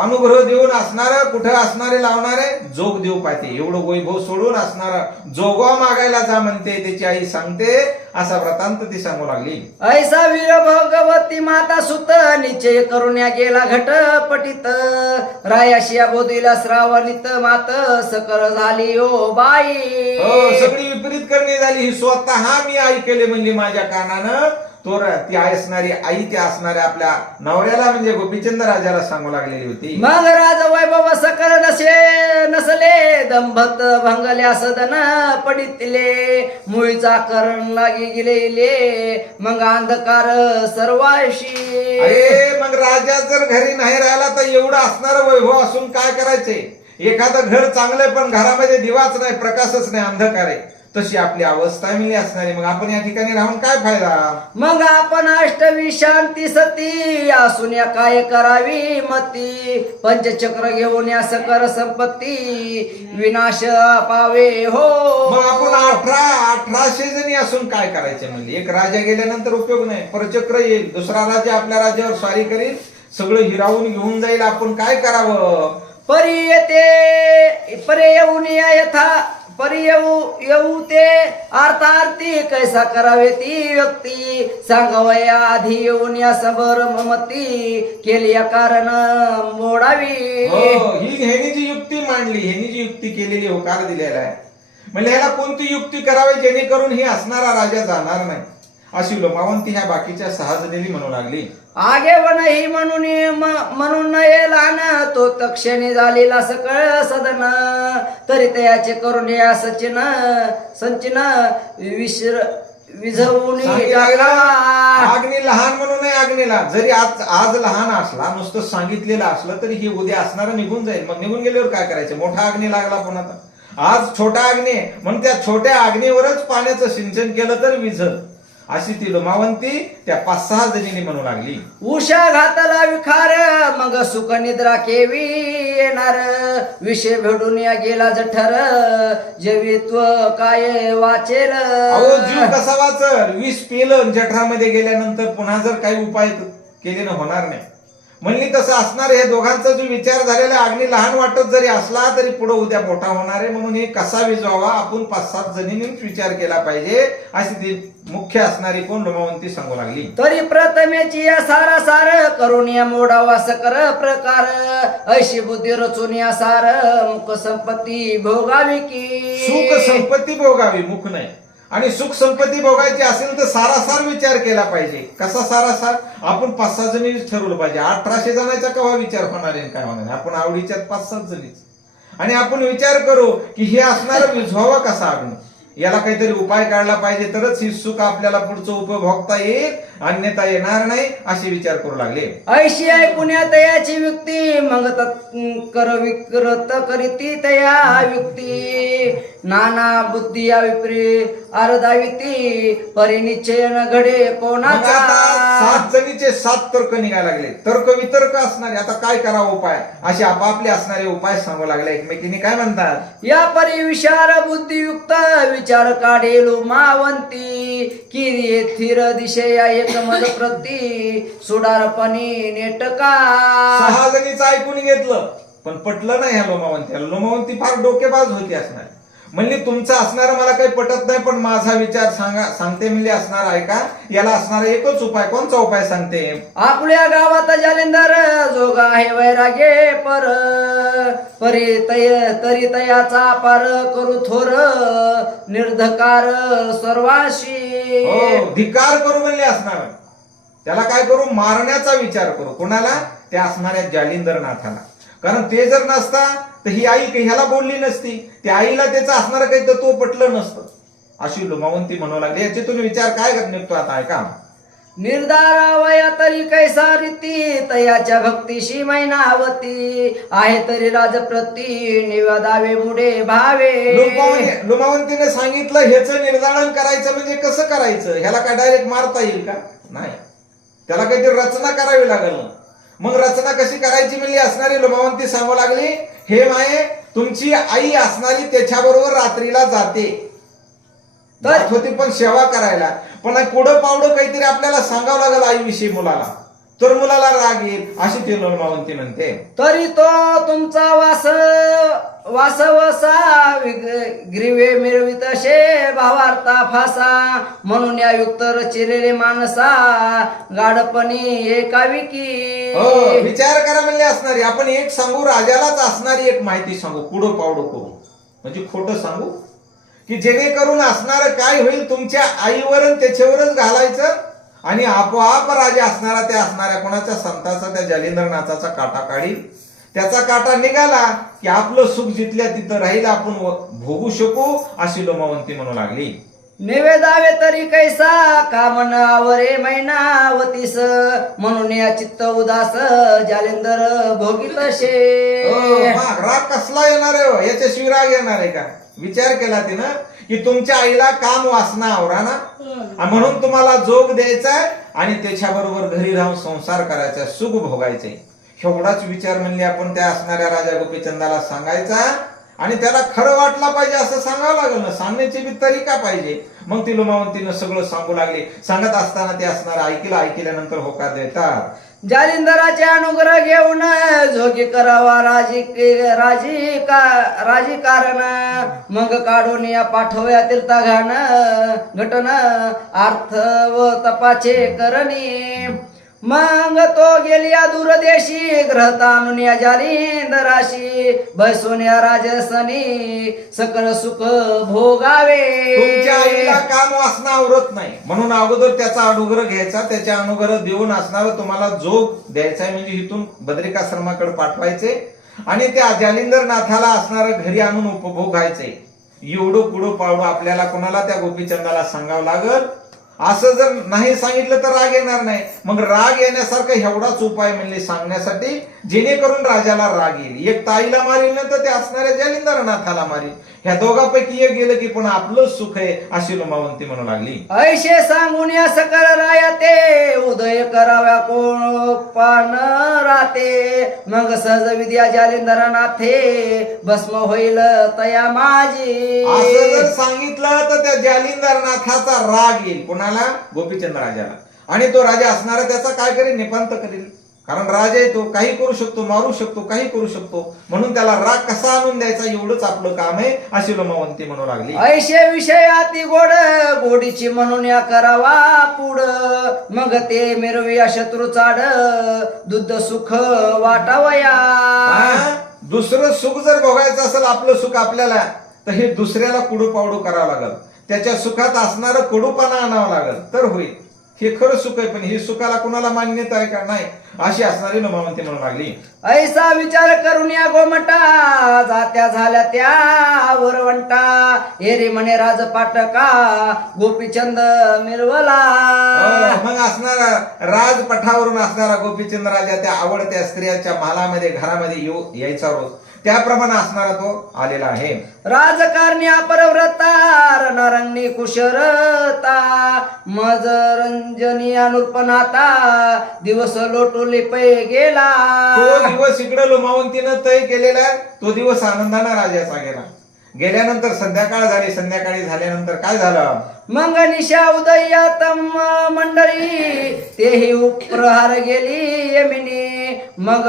अनुग्रह देऊन असणारा कुठं असणारे लावणारे जोग देऊ पाहते. एवढं वैभव सोडून असणारा जोगवा मागायला जा म्हणते त्याची आई सांगते. असा व्रतांत ती सांगू लागली. ऐसा वीर भगवती माता सुत निश्चय करून या गेला घट पटित रायाशिया बोधिला श्रावणित मात सकल झाली ओ बाई. सगळी विपरीत करणे झाली. ही स्वतः मी ऐकले म्हणली माझ्या कानानं. तो ती असणारी आई त्या असणाऱ्या आपल्या नवऱ्याला म्हणजे गोपीचंद राजाला सांगू लागलेली होती. मग राज वैभव सकल नसले दंभत भंगल्या सदन पडितले मुळीचा करण लागी गेलेले मग अंधकार सर्वाशी. अरे मग राजा जर घरी नाही राहिला तर एवढं असणारं वैभव असून काय करायचे. एखादं घर चांगलंय पण घरामध्ये दिवाच नाही, प्रकाशच नाही, अंधकार आहे. तशी आपली अवस्था मिळली असणारी. मग आपण या ठिकाणी राहून काय फायदा. मग आपण अष्टवी शांती सती असून या काय करावी मती पंचचक्र घेऊन या सकल संपत्ती विनाश पावे हो. मग आपण 1800 जणी असून काय करायचे म्हणले. एक राजा गेल्यानंतर उपयोग नाही, परचक्र येईल, दुसरा राजा आपल्या राज्यावर स्वारी करील, सगळं हिरावून घेऊन जाईल. आपण काय करावं. परी येते परे येऊन यथा परी येऊ ते अर्थार्थी कैसा करावे ती व्यक्ती सांगवया आधी येऊन या सबर ममती केली या कारण मोडावी. ही ह्यानी जी युक्ती मांडली, ह्यानी जी युक्ती केलेली होकार दिलेला आहे म्हणजे ह्याला कोणती युक्ती करावी जेणेकरून ही असणारा राजा जाणार नाही. अशी लोमावंती ह्या बाकीच्या 6 जणींनी म्हणू लागली. आगे वनही म्हणून ये लहान तो तक्षणी झालेला सकळ सदन तरी तयाचे करून या संचिन विझवून अग्नी लहान म्हणून नाही. अग्नीला जरी आज लहान असला, नुसतं सांगितलेलं असलं तरी हे उद्या असणारं निघून जाईल. मग निघून गेल्यावर काय करायचं. मोठा अग्नी लागला पण आता आज छोटा अग्नी म्हणून त्या छोट्या अग्नीवरच पाण्याचं सिंचन केलं तर विझत. अशी ती लोमावंती त्या 5-6 जणींनी म्हणू लागली. उषा घातला विखार मग सुख निद्रा केवी येणार विषय भेडून या गेला जठर जवित्व काय वाचेल. अहो जीव कसा वाचल? विष पेलं जठरामध्ये गेल्यानंतर पुन्हा जर काही उपाय केले होणार नाही. म्हणली तसं असणार. हे दोघांचा जो विचार झालेला अगदी लहान वाटत जरी असला तरी पुढे उद्या मोठा होणार आहे. म्हणून हे कसा विजवावा आपण 5-7 जणींनीच विचार केला पाहिजे अशी ती मुख्य असणारी कोण लोमावंती सांगू लागली. तरी प्रथमेची या सारा सार करून या मोडावा सकर प्रकार ऐशी बुद्धी रचून या सार मुख संपत्ती भोगावी की. सुख संपत्ती भोगावी, मुख नाही. आणि सुख संपत्ती भोगायची असेल तर सारासार विचार केला पाहिजे. कसा सारासार? आपण 5-6 जणीच ठरवलं पाहिजे. 1800 जणांचा केव्हा विचार होणार आहे काय होणार? आपण आवडीच्यात 5-7 जणीच. आणि आपण विचार करू की हे असणारा विझवावा कसा अग्नी, याला काहीतरी उपाय काढला पाहिजे तरच ही सुख आपल्याला पुढचं उपभोगता येईल, अन्यथा येणार नाही असे विचार करू लागले. ऐशी ऐकून्यात याची युक्ती मग कर विकृत करीती तया युक्ती नाना बुद्धी या विपरीत अर्धाविती परिनिश्चयन घडे मग कोणाचा. आता 7 जणीचे 7 तर्क निघायला लागले. तर्क वितर्क असणारे. आता काय करावं उपाय, असे आपापले असणारे उपाय सांगू लागले. एकमेकीने काय म्हणतात? या परी विचार बुद्धियुक्त विचार काढेल मावंती की स्थिर दिशया एकमद प्रती सुडारपणी नेटका. 6 जणीचं ऐकून घेतलं पण पटलं नाही ह्या लोमावंतीला. लोमावंती फार डोकेबाज होती असणार. म्हणली तुमचं असणार मला काही पटत नाही पण माझा विचार सांगते म्हणले असणार ऐका. याला असणारा एकच उपाय. कोणचा उपाय सांगते? आपल्या गावात जालिंदर जोगा आहे वैरागे पर परी तरी तयाचा पार करू थोर निर्धकार सर्वाशी. हो, धिकार करू म्हणले असणार. त्याला काय करू? मारण्याचा विचार करू. कोणाला? त्या असणाऱ्या जालिंदरनाथाला. कारण ते जर नसता तर ही आई ह्याला बोलली नसती. त्या आईला त्याचं असणार काही तत्व पटलं नसतं अशी लोमावंती म्हणू लागली. याच्यातून विचार काय निघतो आता ऐका. निर्धारा वया तरी कैसा रीती तयाच्या भक्तीशी मैनावती आहे तरी राजप्रती निवेदावे मुडे भावे. लोमावंतीने सांगितलं ह्याचं निर्धारण करायचं म्हणजे कसं करायचं? ह्याला काय डायरेक्ट मारता येईल का? नाही. त्याला काहीतरी रचना करावी लागेल. मग रचना कशी करायची म्हणली असणारी लोमावंती सांगू लागली. हे माये तुमची आई असणारी त्याच्याबरोबर रात्रीला जाते होती पण सेवा करायला. पण कुडं पावडं काहीतरी आपल्याला सांगावं लागेल आईविषयी मुलाला, तर मुलाला राग येईल अशी ती लोमावंती म्हणते. तरी तो तुमचा वासवसा ग्रीवे मिरवित शे भावार्था फासा म्हणून या युक्त रचिलेले माणसा गाडपणी एकावी की. हो, विचार करा म्हणले असणारी. आपण एक सांगू, राजालाच असणारी एक माहिती सांगू कुडं पावडं करू, म्हणजे खोटं सांगू की जेणेकरून असणार काय होईल तुमच्या आईवर त्याच्यावरच घालायचं आणि आपोआप राजा असणारा त्या असणाऱ्या कोणाच्या संताचा त्या जालिंदरनाथाचा काटा काढील. त्याचा काटा निघाला की आपलं सुख जिथल्या तिथं राहील, आपण भोगू शकू अशी लोमावंती म्हणू लागली. निवेदावे तरी कैसा कामन आवरे मैनावतीस म्हणून या चित्त उदास जालिंदर भोगित शे. राग कसला येणार आहे? याच्याशिवाय राग येणार आहे का? विचार केला तिनं की तुमच्या आईला काम वासना आवरा ना, म्हणून तुम्हाला जोग द्यायचा आणि त्याच्याबरोबर घरी राहून संसार करायचा, सुख भोगायचे. एवढाच विचार म्हणले आपण त्या असणाऱ्या राजा गोपीचंदाला सांगायचा आणि त्याला खरं वाटला पाहिजे असं सांगावं लागलं ना. सांगण्याची बी तरीका पाहिजे. मग ती लोमावंतीनं सगळं सांगू लागली. सांगत असताना ते असणार ऐकल्यानंतर होकार देतात. जालिंदराचे अनुग्रह घेऊन झोगी करावा राजी कारण मग काढून या पाठवया तीर्थाघान घटन अर्थ व तपाचे करणी. मग तो गेलिया दूरदेशी ग्रहता आणून या जालिंदराशी बैसून या राजसनी सकल सुख भोगावे. तुमच्या आईला काम वासना आवरत नाही म्हणून अगोदर त्याचा अनुग्रह घ्यायचा. त्याच्या अनुग्रह देऊन असणार तुम्हाला जोग द्यायचा, म्हणजे इथून बद्रिकाश्रमाकडे पाठवायचे आणि त्या जालिंदरनाथाला असणार घरी आणून उपभोगायचे. एवढं कुडं पावडं आपल्याला कोणाला त्या गोपीचंदाला सांगावं लागल. असं जर नाही सांगितलं तर राग येणार नाही. मग राग येण्यासारखा एवढाच उपाय म्हणले सांगण्यासाठी जेणेकरून राजाला राग येईल. एक ताईला मारील ना तर ते असणाऱ्या जालिंदरनाथाला मारील. ह्या दोघांपैकी एक गेलं की पण आपलं सुख आहे अशी लोमावंती म्हणू लागली. ऐशे सांगून या सकळ राया ते उदय कराव्या कोण राहते मग सहज विद्या जालिंदर नाथे भस्म होईल तया माझी. असं जर सांगितलं तर त्या जालिंदरनाथाचा राग येईल कोणाला? गोपीचंद राजाला. आणि तो राजा असणारा त्याचा काय करेल? निपांत करेल. कारण राजा आहे तो, काही करू शकतो, मारू शकतो, काही करू शकतो. म्हणून त्याला राग कसा आणून द्यायचा एवढंच आपलं काम आहे अशी लोमावंती म्हणू लागली. ऐशे विषय अति गोड गोडीची म्हणून या करावा पुढ मग ते मिरविया शत्रू चाड दुध सुख वाटावया. दुसरं सुख जर भोगायचं असेल आपलं सुख आपल्याला तर हे दुसऱ्याला कुडू पावडू करावं लागल. त्याच्या सुखात असणारं कडूपणा आणावं लागल तर होईल. हे खरं सुख आहे पण ही सुखाला कुणाला मान्यता आहे का? नाही अशी असणारी लोमावंती म्हणू लागली. ऐसा विचार करून या गोमटा जात्या झाल्या त्या वरवंटा एरी म्हणे राजपाटका गोपीचंद मिरवला. मग असणारा राजपठावरून असणारा गोपीचंद राजा त्या आवडत्या स्त्रियांच्या महालामध्ये घरामध्ये यायचा रोज. त्याप्रमाणे असणारा तो आलेला आहे. राजकारणी अपरव्रता रणरंगणी कुशरता मजरंजनी अनुर्पणाता दिवस लोटोली पै गेला. तो दिवस इकडे लोमावंतीनं तय केलेला आहे. तो दिवस आनंदाने राजाचा गेला. गेल्यानंतर संध्याकाळ झाली. संध्याकाळी झाल्यानंतर काय झालं? मग निशा उदयातम मंडळी तेही उपप्रहार गेली यमिनी मग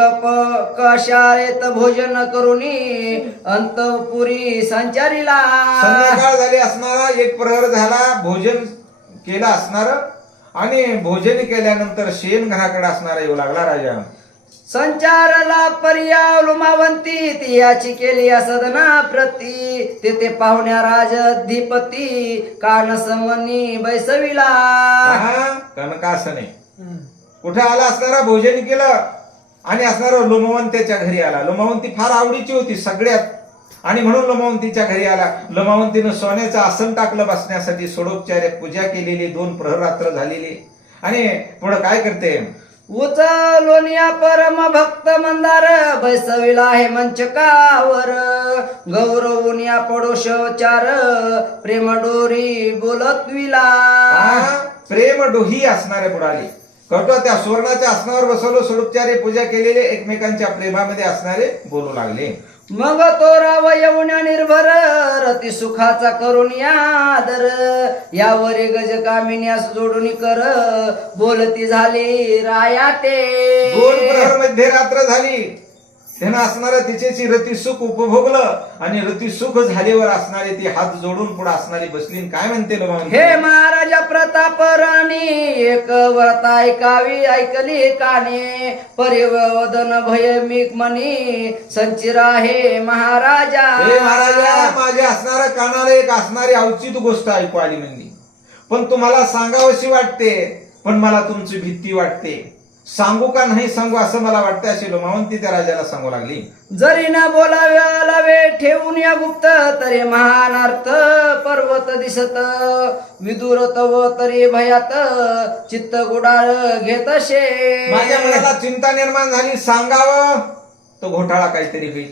कशाळेत भोजन करुनी अंतपुरी संचारीला. संध्याकाळ झाली असणारा एक प्रहर झाला. भोजन केलं असणार आणि भोजन केल्यानंतर शेण घराकडे असणारा येऊ लागला राजा. संचारला पर्या लुमावंती ती याची केली सदना प्रती तेथे पाहुण्या राजधिपती कान समनी बैसविला. कनकासने कुठे आला असणारा भोजन केलं आणि असणारा लोमवंतीच्या घरी आला. लोमवंती फार आवडीची होती सगळ्यात आणि म्हणून लोमवंतीच्या घरी आला. लोमवंतीनं सोन्याचं आसन टाकलं बसण्यासाठी. षोडोपचार्य पूजा केलेली. 2 प्रहर रात्र झालेली आणि पुढे काय करते? उचलोनिया परम भक्त मंदार बैसविला आहे मंचकावर गौरवनिया पडोशचार प्रेम डोरी बोलतविला. प्रेम डोही असणारे बुडाले कटो त्या सुवर्णाच्या आसनावर बसवलं. षोडोपचार्य पूजा केलेले एकमेकांच्या प्रेमामध्ये असणारे बोलू लागले. मग तो राव येऊन्या निर्भर रती सुखाचा करून यादर यावरी गज कामिन्यास जोडून कर बोलती झाली राया ते. 2 प्रहर मध्ये रात्र झाली. त्यानं असणारं तिचेची रती सुख उपभोगलं आणि रती सुख झाल्यावर असणारी ती हात जोडून पुढे असणारी बसली. काय म्हणते लोमावंती? हे महाराजा प्रताप राणी एक व्रता ऐकावी ऐकली काने परिवदन भयमिक मनी संचिरा हे महाराजा. हे महाराजा माझ्या असणाऱ्या कानाला एक असणारी अवचित गोष्ट ऐकू आली म्हणली. पण तुम्हाला सांगावशी वाटते पण मला तुमची भीती वाटते. सांगू का नाही सांगू असं मला वाटतं अशी लोमावंती त्या राजाला सांगू लागली. जरी न बोलाव्याला वेळ ठेवून या गुप्त तरी महान अर्थ पर्वत दिसत विदुर तव तरी भयात चित्त गुडाळ घेत शे. माझ्या मनाला चिंता निर्माण झाली. सांगावं तर घोटाळा काहीतरी होईल,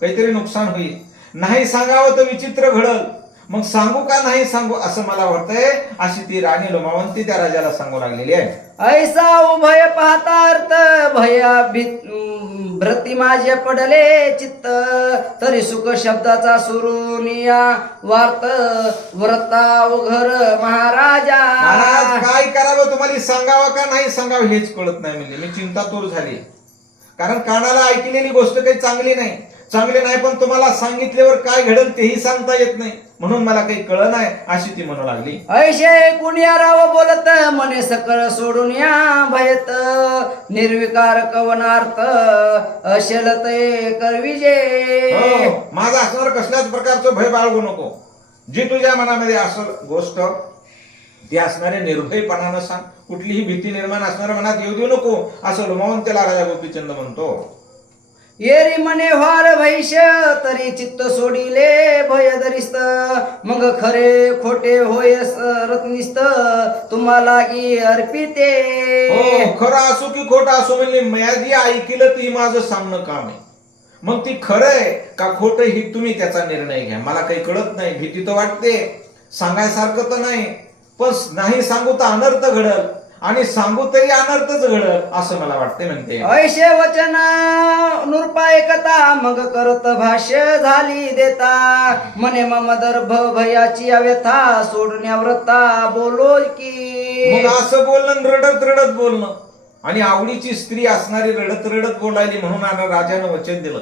काहीतरी नुकसान होईल. नाही सांगावं तर विचित्र घडल. मग सांगू का नाही सांगू असं मला वाटतंय अशी ती राणी लोमावंती त्या राजाला सांगू लागलेली आहे. ऐसा उभय पाहता अर्थ भया भ्रती माझे पडले चित्त तरी सुख शब्दाचा सुरुनिया वार्त व्रता उघर महाराजा. महाराज काय करावं तुम्हाला सांगावं का नाही सांगावं हेच कळत नाही. म्हणजे मी चिंतातूर झाली. कारण कानाला ऐकलेली गोष्ट काही चांगली नाही. चांगले नाही पण तुम्हाला सांगितल्यावर काय घडेल तेही सांगता येत नाही. म्हणून मला काही कळ नाही अशी ती म्हणू लागली. ऐशे कुणिया राव बोलत मने सकळ सोडून या भयत निर्विकार कवनार्थ अशेल ते करविजे. माझा असणार कसल्याच प्रकारचं भय बाळगू नको. जी तुझ्या मनामध्ये असेल गोष्ट ती असणारे निर्भयपणानं सांग. कुठलीही भीती निर्माण असणाऱ्या मनात येऊ देऊ नको असं लोमावंतीला राजा गोपीचंद म्हणतो. येरी मने व्हार भैष्य तरी चित्त सोडिले भय दरिस्त मग खरे खोटे होय रत्निस्त तुम्हाला की अर्पिते. हो खरं असो की खोटं असो म्हणजे मी जे ऐकलं ते माझं सांगणं काम आहे. मग ती खरं आहे का खोटं ही तुम्ही त्याचा निर्णय घ्या. मला काही कळत नाही, भीती तर वाटते, सांगायसारखं तर नाही, पण नाही सांगू तर अनर्थ घडल आणि सांगू तरी अनर्थच घडल असं मला वाटते म्हणते. ऐशे वचन नृपा ऐकता मग करत भाष्य झाली देता मने मम दर्भ भयाची व्यथा सोडण्या व्रता बोलो की. मग असं बोलणं रडत रडत बोलणं आणि आवडीची स्त्री असणारी रडत रडत बोलायली म्हणून राजानं वचन दिलं.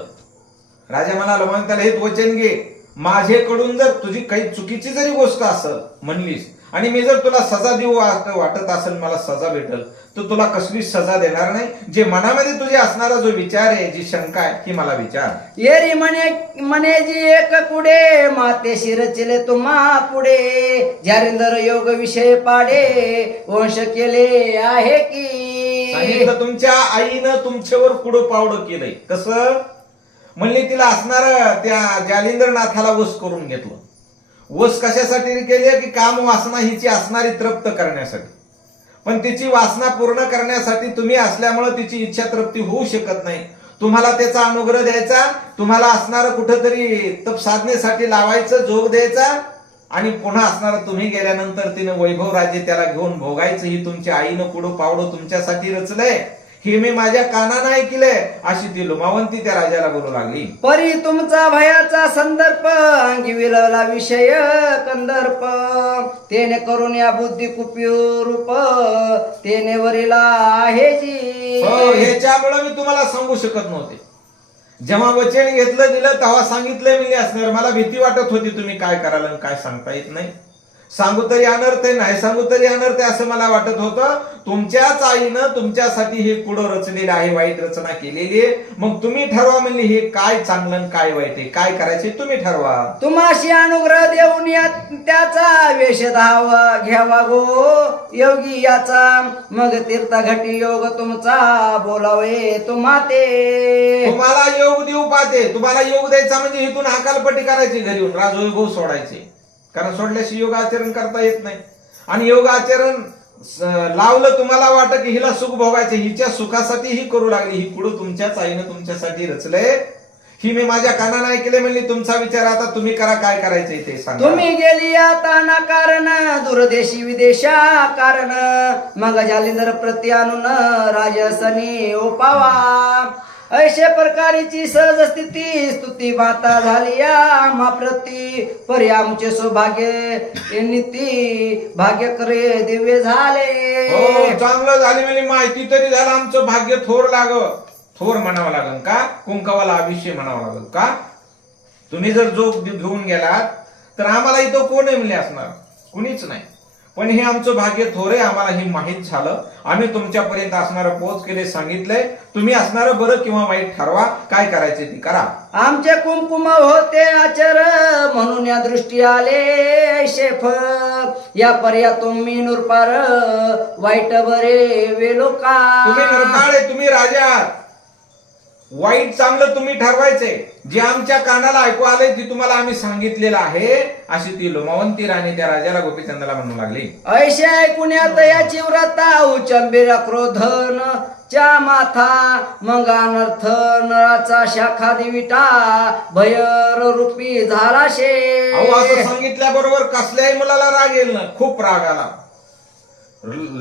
राजा म्हणाला मग त्याला हेच वचन घे, माझ्याकडून जर तुझी काही चुकीची जरी गोष्ट असेल म्हणलीस आणि मी जर तुला सजा देऊ वाटत असेल, मला सजा भेटल, तर तुला कसलीच सजा देणार नाही. जे मनामध्ये तुझे असणारा जो विचार आहे, जी शंका आहे, ती मला विचार. येरी म्हणे जी एक कुडे माते शिरचिले तुम्हा पुढे जारिंदर योग विषय पाडे वंश केले आहे की. सांगितलं तुमच्या आईनं तुमच्यावर कुडं पावडं केलंय. कसं म्हणली, तिला असणार त्या जालिंदरनाथाला वश करून घेतलं. वश कशासाठी केले की काम वासना हिची असणारी तृप्त करण्यासाठी. पण तिची वासना पूर्ण करण्यासाठी तुम्ही असल्यामुळे तिची इच्छा तृप्ती होऊ शकत नाही. तुम्हाला त्याचा अनुग्रह द्यायचा, तुम्हाला असणारं कुठंतरी तप साधनेसाठी लावायचं, जोग द्यायचा आणि पुन्हा असणारं तुम्ही गेल्यानंतर तिनं वैभव राज्य त्याला घेऊन भोगायचं. ही तुमच्या आईनं कुडं पावडं तुमच्यासाठी रचलंय, हे मी माझ्या कानानं ऐकलंय अशी ती लुमावंती त्या राजाला बोलू लागली. परी तुमचा भयाचा संदर्भ अंगी विरवला विषय कंदर्प तेने करून या बुद्धी कुप्यूरूप तेने वरीला आहे जी. ह्याच्यामुळे मी तुम्हाला सांगू शकत नव्हते. जेव्हा वचन घेतलं दिलं तेव्हा सांगितलंय मी असणार. मला भीती वाटत होती तुम्ही काय कराल आणि काय सांगता येत नाही. सांगू तरी अनर्थ आहे, नाही सांगू तरी अनर्थ आहे असं मला वाटत होतं. तुमच्याच आईनं तुमच्यासाठी हे कुडं रचलेलं आहे, वाईट रचना केलेली आहे. मग तुम्ही ठरवा म्हणली हे काय चांगलं काय वाईट आहे, काय करायचे तुम्ही ठरवा. तुम्हाशी अनुग्रह देऊन या त्याचा वेश धावा घ्यावा गो योगी याचा मग तीर्थघटी योग तुमचा बोलावे तुम्हा ते. तुम्हाला योग देऊ पाहते. तुम्हाला योग द्यायचा म्हणजे इथून हकालपट्टी करायची, घरी येऊन राजवैभव सोडायचे. कारण सोडल्याशी योग आचरण करता येत नाही. आणि योग आचरण लावलं तुम्हाला वाटत की हिला सुख भोगायचे, हिच्या सुखासाठी ही करू लागली. ही कुडं तुमच्याच आईनं तुमच्यासाठी रचलंय, ही मी माझ्या कानानं ऐकले. म्हणली तुमचा विचार, आता तुम्ही करा, काय करायचंय ते सांगा. तुम्ही गेली आता ना कारण दूरदेशी विदेशा कारण मग जालिंदर प्रति आणून राजसनी ओपावा ऐशे प्रकारीची सहज स्थिती स्तुती माता झाली आम्हा प्रती परी आमचे सौभाग्य नीती भाग्य करे दिव्य झाले. हो चांगलं झाली म्हणजे माहिती तरी झालं. आमचं भाग्य थोर थोर म्हणावं लागल का, कुंकवाला अभिषेक म्हणावं लागल का. तुम्ही जर जोग घेऊन गेलात तर आम्हाला इथं कोण म्हणले असणार, कुणीच नाही. पण हे आमचं भाग्य थोर आहे, आम्हाला हे माहीत झालं. आम्ही तुमच्यापर्यंत असणारं पोच केले, सांगितलंय. तुम्ही असणारं बरं किंवा वाईट ठरवा, काय करायचे ते करा. आमचे कुंकुम होते आचर म्हणून या दृष्टी आले शेफ या पर्या तुम्ही नुरपार वाईट बरे वेलो का. तुम्ही नरकाळे, तुम्ही राजा, वाईट चांगलं तुम्ही ठरवायचे. जे आमच्या कानाला ऐकू आले ती तुम्हाला आम्ही सांगितलेलं आहे अशी ती लोमावंती राणी त्या राजाला गोपीचंदाला म्हणू लागली. ऐशे ऐकून्यात याची व्रता उचंबीर क्रोधन च्या माथा मग अनर्थ नराचा शाखा दिविटा भयर रूपी झाला शे. असं सांगितल्याबरोबर कसल्याही मुलाला राग येईल ना, खूप राग आला.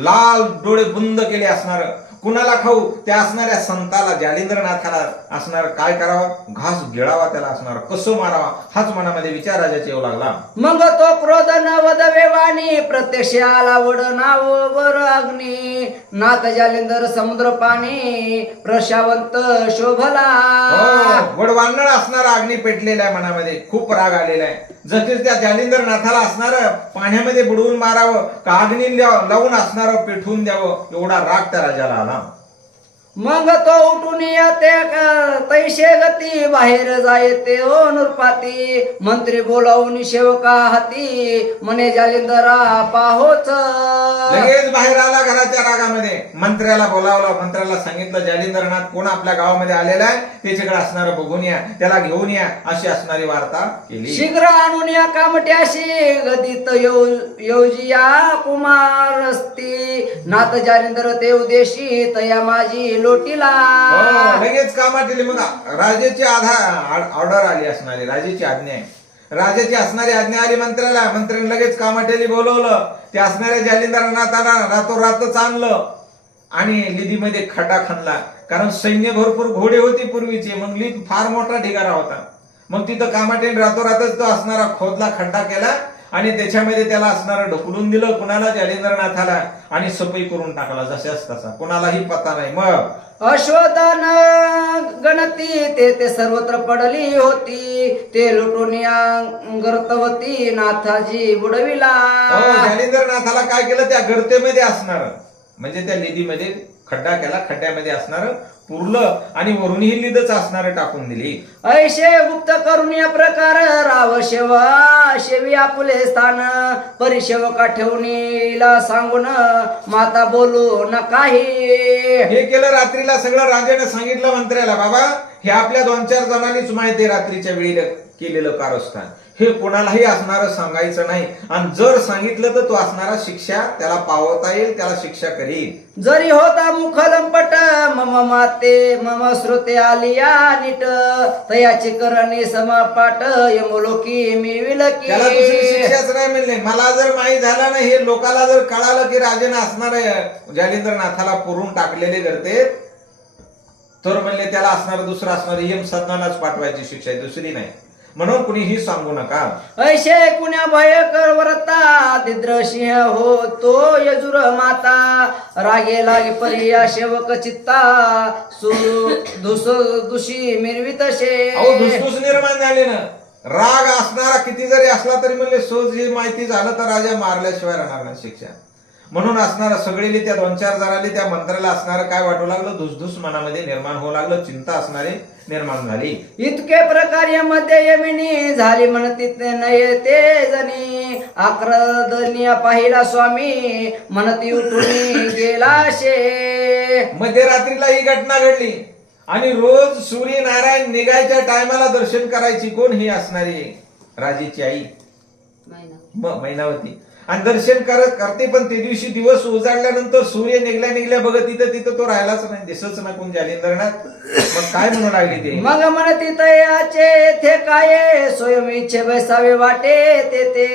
लाल डोळे बुंद केले असणार. कुणाला खाऊ, त्या असणाऱ्या संताला जालिंद्रनाथाला असणार काय करावं, घास गिळावा त्याला असणार, कसं मारावा हाच मनामध्ये विचार राजाचा येऊ लागला. मग तो क्रोध नवद वेवानी प्रत्यक्ष आला वड नाव वर अग्नी नाथ जालिंदर समुद्र पाणी प्रशावंत शोभला. वडवांनळ असणारा अग्नी पेटलेला आहे मनामध्ये, खूप राग आलेला आहे. जसे त्या जालिंदरनाथाला असणार पाण्यामध्ये बुडवून मारावं का अग्नी लावून असणार पेटवून द्यावं एवढा राग त्या राजाला आला. मग तो उठून येते तैशे गती बाहेर जायते ओ नुरपाती मंत्री बोलावून सेवका हाती मने जालिंदरा पाहोच. लगेच जालिंदरनाथ बाहेर आला घराच्या रागामध्ये, मंत्र्याला बोलावलं, मंत्र्याला सांगितलं जालिंदरनाथ कोण आपल्या गावामध्ये आलेला आहे, त्याच्याकडे असणारं बघून या, त्याला घेऊन या, अशी असणारी वार्ता केली. शीघ्र आणून या कामट्याशी गदित योजिया कुमार असती, नाथ जालिंदर ते उदेशी तया माझी लोटीला. हो, लगेच कामात येईल. मग राजाची ऑर्डर आली असणारी, राजाची आज्ञा आहे, राजाची असणारी आज्ञा आली मंत्र्याला. मंत्र्याने लगेच कामाटेली बोलवलं, ते असणाऱ्या जालिंदरनाथाला रातोरातच आणलं आणि लिदीमध्ये खड्डा खणला. कारण सैन्य भरपूर घोडे होती पूर्वीचे, मग लीद फार मोठा ढिगारा होता. मग तिथं कामाटेने रातोरातच तो असणारा खोदला, खड्डा केला आणि त्याच्यामध्ये त्याला असणारं ढकलून दिलं कुणाला, जालिंदरनाथाला, आणि सफाई करून टाकला जशाच तसा, कोणालाही पता नाही. मग अश्वदान गणती ते सर्वत्र पडली होती, ते लुटून गर्तवती नाथाजी बुडविला. जालिंदरनाथाला काय केलं, त्या गर्तेमध्ये असणार म्हणजे त्या लिदीमध्ये खड्डा केला, खड्ड्यामध्ये असणार पुरलं आणि वरून ही लिदच असणार टाकून दिली. ऐशे गुप्त करून या प्रकार राव शेवी आपुले स्थान, परिसेवका ठेवणीला सांगून माता बोलू न काही. हे केलं रात्रीला, सगळं राजाने सांगितलं मंत्र्याला, बाबा हे आपल्या 2-4 जणांनीच माहिती आहे रात्रीच्या वेळी केलेलं कारस्थान, हे कोणालाही असणारं सांगायचं नाही, आणि जर सांगितलं तर तो असणारा शिक्षा त्याला पावता येईल, त्याला शिक्षा करील. जरी होता मुखदंपट मम माते मम श्रुते आलिया नीट, तयाची करणी समपाट यमलोकी मी विलकी. त्याला दुसरी शिक्षाच नाही मिळणे. मला जर माहीत झालं नाही, हे लोकाला जर कळालं की राजाने असणारे जालिंदरनाथाला पुरून टाकलेले करते, तर म्हणले त्याला असणार दुसरं असणार यम सदनालाच पाठवायची शिक्षा आहे, दुसरी नाही. म्हणून कुणीही सांगू नका. ऐशे कुण्या भयकर व्रता दिद्र सिंह हो तो यजुर माता, रागे लागे परिया सेवक चित्ता दुषी मिरवित शे. धुसधुस निर्माण झाले ना, राग असणारा किती जरी असला तरी म्हणले सोज ही माहिती झालं तर राजा मारल्याशिवाय राहणार नाही शिक्षा. म्हणून असणारा सगळेली त्या 2-4 जणांनी त्या मंत्र्याला असणारं काय वाटू लागलं, धुसधुस मनामध्ये निर्माण होऊ लागलं, चिंता असणारी निर्माण झाली. इतके प्रकार मध्ये यमिनी झाली म्हणती नये ते जणी, आक्रदनिया पाहिला स्वामी म्हणती उठून गेला शे. मध्यरात्रीला ही घटना घडली आणि रोज सूर्यनारायण निघायच्या टायमाला दर्शन करायची. कोण? ही असणारी राजेची आई मैनावती. आणि दर्शन करते, पण ते दिवशी दिवस उजाडल्यानंतर सूर्य निघल्या बघत तिथं तो राहिलाच नाही, दिसच ना कोण जालिंदरनाथ. मग काय म्हणू लागली ते, मग म्हणती तयाचे थे काय स्वयं इच्छे बैसावे वाटे ते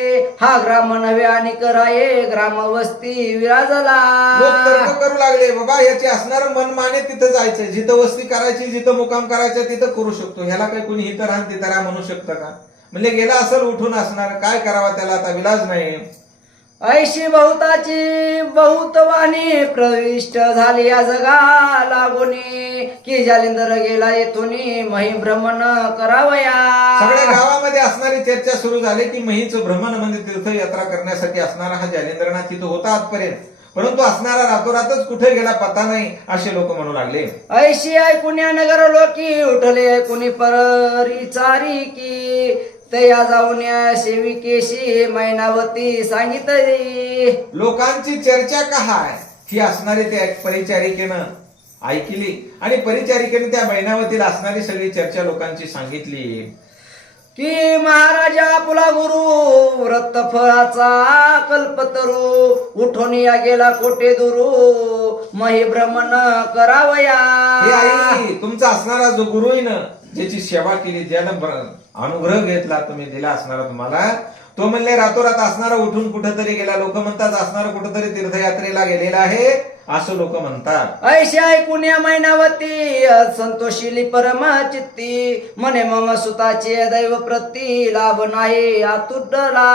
हा ग्राम नव्हे आणि कराये ग्राम वस्ती विराजला. लोक तर्क करू लागले, बाबा याचे असणार मनमाने तिथं जायचं, जिथं वस्ती करायची, जिथं मुकाम करायचं तिथं करू शकतो, ह्याला काय कोणी इथं राहा तिथं राहा म्हणू शकतं का? म्हणजे गेला असेल उठून असणार, काय करावा त्याला आता विलाज नाही. ऐशी बहुताची बहुतवाणी प्रविष्ट झाली या जगा लागोनी, की जालिंदर गेला येथून मही भ्रमण करावया. सगळ्या गावामध्ये असणारी चर्चा सुरू झाली की महीचं भ्रमण म्हणजे तीर्थयात्रा करण्यासाठी असणारा हा जालिंदरनाथ तिथं होता आजपर्यंत, परंतु असणारा रातोरातच कुठे गेला पता नाही, असे लोक म्हणू लागले. ऐशी ऐकुण्या नगर लोकी उठले ऐकुणी परिचारी की, तया जाऊन सेविकेशी मैनावती सांगितली. लोकांची चर्चा काय ही असणारी त्या परिचारिकेनं ऐकली आणि परिचारिकेने त्या मैनावतीला असणारी सगळी चर्चा लोकांची सांगितली की महाराजा आपला गुरु व्रत फळाचा कल्पतरू, उठून या गेला कोटे दुरू मही भ्रमण करावया. हे आई, तुमचा असणारा जो गुरु आहे ना, ज्याची सेवा केली, ज्यानं अनुग्रह घेतला तुम्ही दिला असणारा तुम्हाला, तो म्हणले रातोरात असणारा उठून कुठेतरी गेला. लोक म्हणतात असणारा कुठेतरी तीर्थयात्रेला गेलेला आहे, असं लोक म्हणतात. ऐशी ऐकून या मैनावती संतोषिली परम चित्ती, म्हणे मम सुताचे दैव प्रती लाभ नाही आतुडला.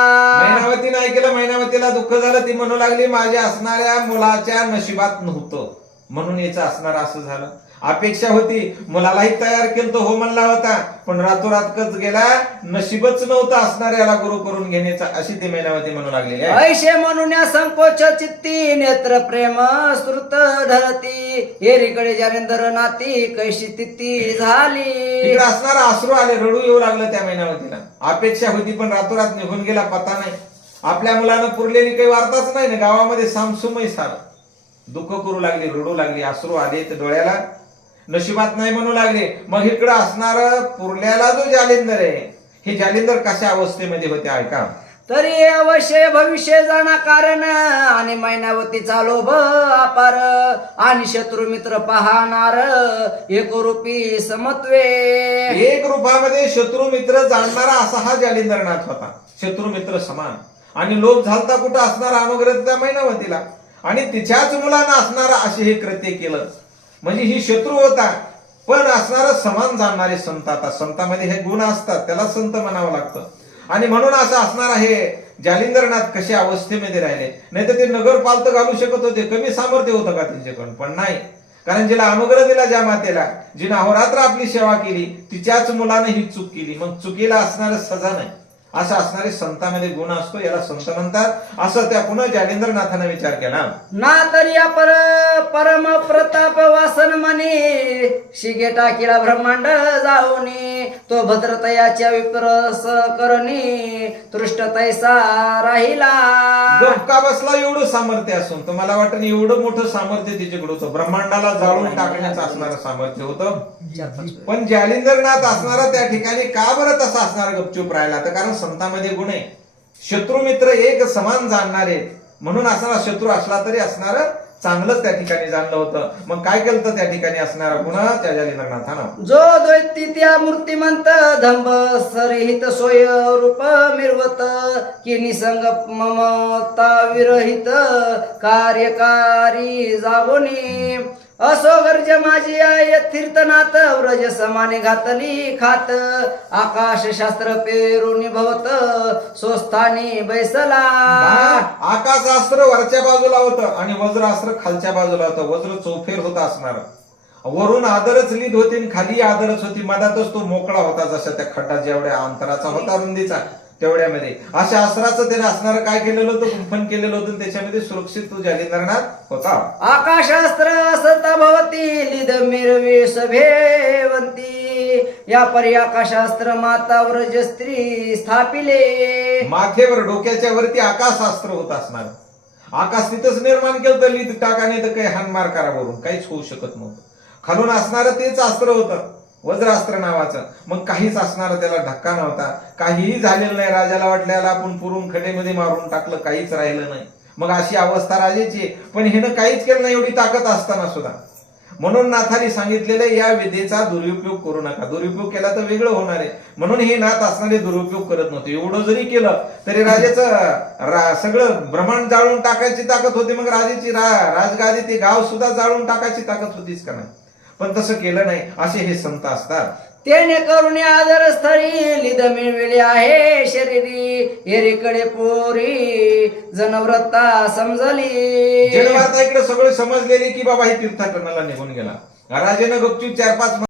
मैनावतीनं ऐकलं, मैनावतीला दुःख झालं. ती म्हणू लागली माझ्या असणाऱ्या मुलाच्या नशिबात नव्हतं म्हणून याचं असणार असं झालं. अपेक्षा होती, मुलालाही तयार केलं तो हो म्हणला होता, पण रातोरात कच गेला, नशीबच नव्हतं असणाऱ्याला गुरु करून घेण्याचा, अशी ती मैनावती म्हणू लागली. ऐशे म्हणून या संकोच चित्ती नेत्र प्रेम श्रुत धरती, एरीकडे जालिंदर नाती कैशी तिथी झाली. तिकडे असणारा अश्रू आले, रडू येऊ लागलं त्या मैनावतीला. अपेक्षा होती पण रातोरात निघून गेला, पता नाही. आपल्या मुलानं पुरलेली काही वार्ताच नाही ना, गावामध्ये सामसुमय सार दुःख करू लागली, रडू लागली, अश्रू आले तर डोळ्याला, नशिबात नाही म्हणू लागले. मग इकडं असणार पुरल्याला जो जालिंदर आहे, हे जालिंदर कशा अवस्थेमध्ये होते ऐका. तरी अवश्य भविष्य जाणा कारण आणि मैनावतीचा लोभ अपार आणि शत्रू मित्र पाहणार एक रूपी समत्वे. एक रूपामध्ये शत्रू मित्र जाणणारा असा हा जालिंदरनाथ होता, शत्रू मित्र समान. आणि लोभ झालता कुठं असणारा अनुग्रह त्या मैनावतीला आणि तिच्याच मुलांना असणारा असे हे कृत्य केलं. म्हणजे ही शत्रू होता पण असणारा समान जाणणारे संत. आता संतामध्ये हे गुण असतात, त्याला संत म्हणावं लागतं. आणि म्हणून असं असणार आहे जालिंदरनाथ कशा अवस्थेमध्ये राहिले. नाही तर ते नगर पालत घालू शकत होते, कमी सामर्थ्य होतं का त्यांच्याकडून, पण नाही. कारण जिला अनुग्रह दिला ज्या मातेला, जिने अहोरात्र आपली सेवा केली, तिच्याच मुलाने ही चूक केली. मग चुकीला असणारं सजा नाही, असं असणारे संतांमध्ये गुण असतो, याला संत म्हणतात. असं त्या पुन्हा जालिंदरनाथाने विचार केला. ना तरी अपर परम प्रताप वासन म्हणे शिगे टाकीला ब्रह्मांड जाऊनी तो भद्रतयाच्या विप्रस करणी तृष्ट तैसा राहिला. डोका बसला एवढं सामर्थ्य असून तुम्हाला वाटतं एवढं मोठं सामर्थ्य तिच्याकडे होतं, ब्रह्मांडाला जाळून टाकण्याचं असणारं सामर्थ्य होतं. पण जालिंदरनाथ असणारा त्या ठिकाणी का बरं तसा असणारा गपचूप राहिला, तर कारण संतांमध्ये गुण आहे, शत्रू मित्र एक समान जाणणारे. म्हणून असणारा शत्रू असला तरी असणार चांगलंच त्या ठिकाणी जाणलं होतं. मग काय केलं तर त्या ठिकाणी असणारा गुन्हा त्या जालिंदरनाथानं जो द्वैती त्या मूर्तिमंत धंब सरहित सोय रूप मिरवत की निसंग ममता विरहित कार्यकारी जावोनी असो गर्ज माझी आय तीर्थनाथ व्रज समाने घातली खात आकाश शास्त्र पेरून भवत सोस्थानी बैसला. आकाशास्त्र वरच्या बाजूला होतं आणि वज्रास्त्र खालच्या बाजूला होतं. वज्र चौफेर होता असणार, वरून आदरच लीद होती आणि खाली आदरच होती, मधातच तो मोकळा होता, जसा त्या खड्डा जेवढ्या अंतराचा होता रुंदीचा तेवढ्यामध्ये. अशा अस्त्राचं त्याने असणारं काय केलेलं होतं, कुंपण केलेलं होतं, त्याच्यामध्ये सुरक्षित तो जालिंदरनाथ होता. आकाशास्त्र असता भवती लिद मिरवे सभेवंती या परी आकाशास्त्र माता व्रज स्त्री स्थापिले. माथेवर डोक्याच्या वरती आकाशास्त्र होत असणार. आकाश तिथंच निर्माण केलं तर लीद टाकाने तर काही हानमार करावरून काहीच होऊ शकत नव्हतं. खालून असणारं तेच अस्त्र होतं, वज्रास्त्र नावाचं. मग काहीच असणार त्याला धक्का नव्हता, काहीही झालेलं नाही. राजाला वाटल्याला आपण पुरून खड्यामध्ये मारून टाकलं, काहीच राहिलं नाही. मग अशी अवस्था राजाची, पण हिनं काहीच केलं नाही एवढी ताकद असताना सुद्धा. म्हणून नाथाने सांगितलेलं या विद्येचा दुरुपयोग करू नका, दुरुपयोग केला तर वेगळं होणार आहे. म्हणून हे नाथ असणारे दुरुपयोग करत नव्हते. एवढं जरी केलं तरी राजाचं सगळं ब्रह्मांड जाळून टाकायची ताकद होती. मग राजाची राजगादी ते गाव सुद्धा जाळून टाकायची ताकद होतीच का नाही, पण तसं केलं नाही. असे हे संत असतात. त्याने करून आदर स्थळी लिद मिळविले आहे शरीरी एरीकडे पोरी जनव्रता समजली. जन्मार्था इकडे सगळे समजलेले की बाबा हे तीर्थाटनाला निघून गेला. राजानं गपचूप 4-5